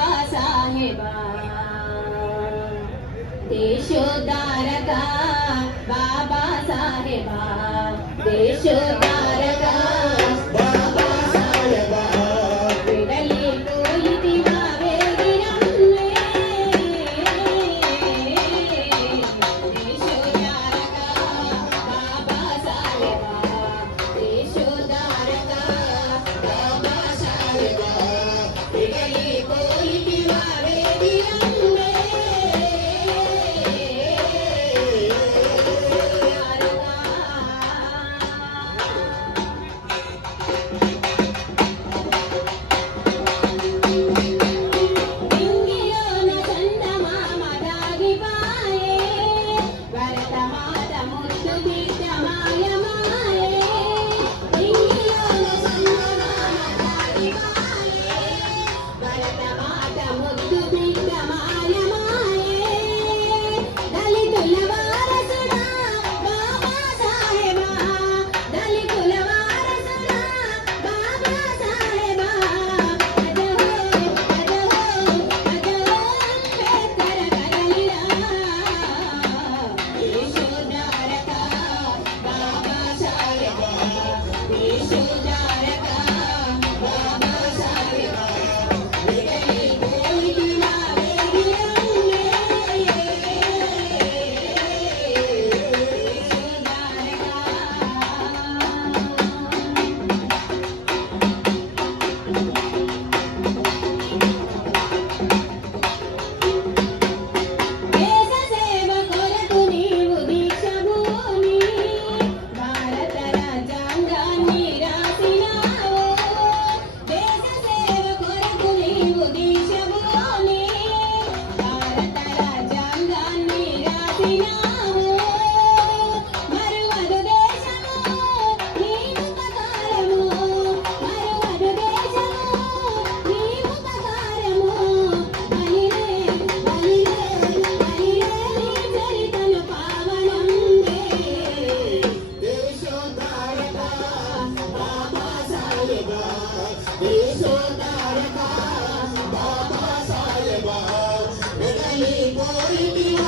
साहेबा। देशोद्धारका बाबा साहेबा। देशोद्धार বলবো